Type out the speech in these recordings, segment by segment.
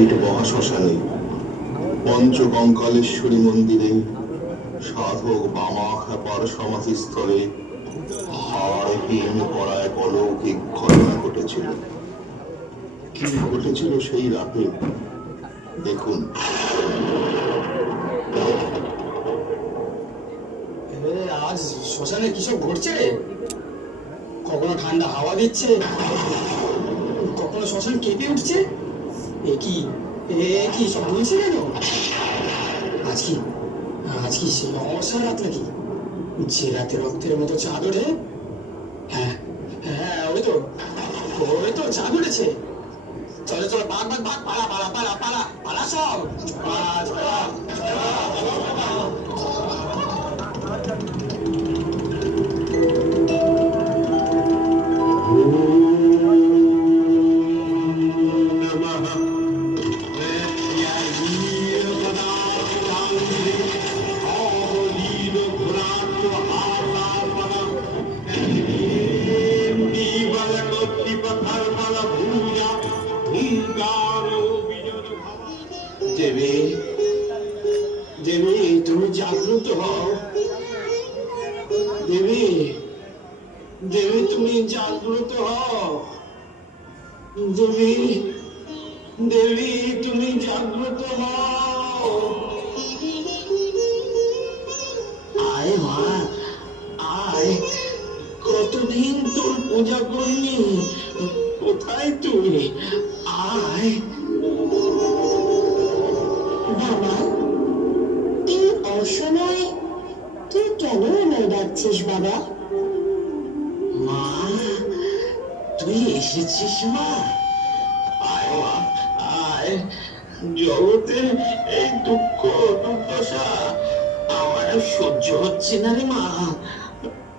ইট মহাশ্মশানে পঞ্চকঙ্কালেশ্বরী মন্দিরে সাধক বামা খ্যাপার সমাধিস্থলে হাড়হীন করা এক অলৌকিক ঘটনা ঘটেছিল। কি ঘটেছিল সেই রাতে দেখুন। আজ শ্মশানে কিসব ঘটছে রে? কখনো ঠান্ডা হাওয়া দিচ্ছে, কখনো শ্মশান কেঁপে উঠছে। এ কি সব বলছে কেন? আজ কি সেই অমাবস্যার রাত নাকি, যে রাতে রক্তের মতো চাঁদ ওঠে? হ্যাঁ হ্যাঁ, ওই তো চাঁদ উঠেছে। চলে চলো, ভাগ ভাগ ভাগ, পালা পালা পালা পালা পালা সব। দেবী, দেবী তুমি জাগ্রত হও। দেবী, দেবী তুমি জাগ্রত হও। দেবী, দেবী তুমি জাগ্রত হও। আয় মা, আয়। কতদিন তোর পূজা করিনি, কোথায় তুই? আয় বাবা, এই অসময়ে তুই কেন আমায় ডাকছিস বাবা? মা, তুই এসেছিস মা? আয় মা, আয়। জগতের এই দুঃখ দুর্দশা আমার সহ্য হচ্ছে না রে মা,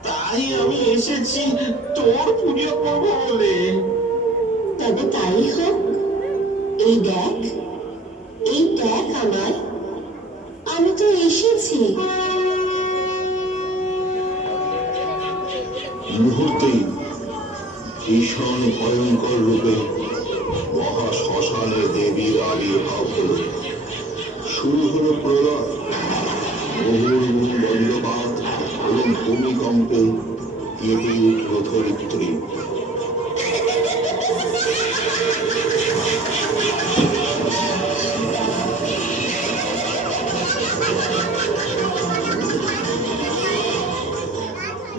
তাই আমি এসেছি তোর পুজো করবো বলে। তবে তাই হোক। এই দেখ, এই দেখ আমার, আমি তো এসেছি। মুহূর্তেই ভীষণ ভয়ঙ্কর রূপে মহা শ্মশানে দেবীর আবির্ভাব হল। শুরু হলো প্রলয়, মুহুর্মুহু বজ্রপাত এবং ভূমিকম্পে কেঁপে উঠল ধরিত্রী।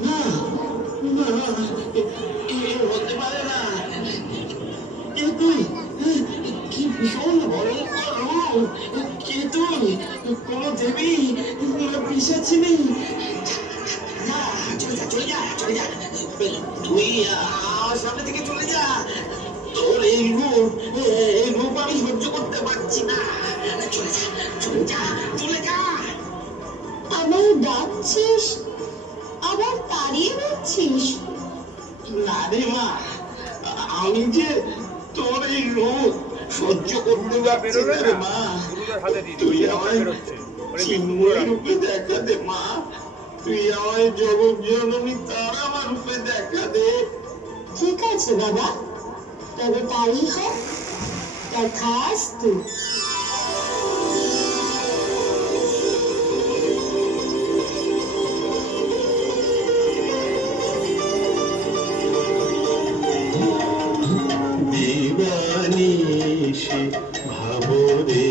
না না, হতে পারে না। কে তুই? কি ভীষণ ভয়ঙ্কর রূপ! কে তুই? কোন দেবী না পিশাচিনী? যা, চলে যা চলে যা চলে যা। তুই আমার সামনে থেকে চলে যা। তোর এই রূপ আমি সহ্য করতে পারছি না। চলে যা চলে যা চলে যা। আমায় ডাকছিস, আবার তাড়িয়ে দিচ্ছিস? না রে মা, আমি যে তোর এই রূপ সহ্য করতে পারছি না রে মা। তুই আমায় চিন্ময় রূপে দেখা দে মা। তুই আমায় জগৎ জননী তারা আমার রূপে দেখা দে। ঠিক আছে বাবা, তবে তাই হোক। তথাস্তু। দিবানিশি ভাবরে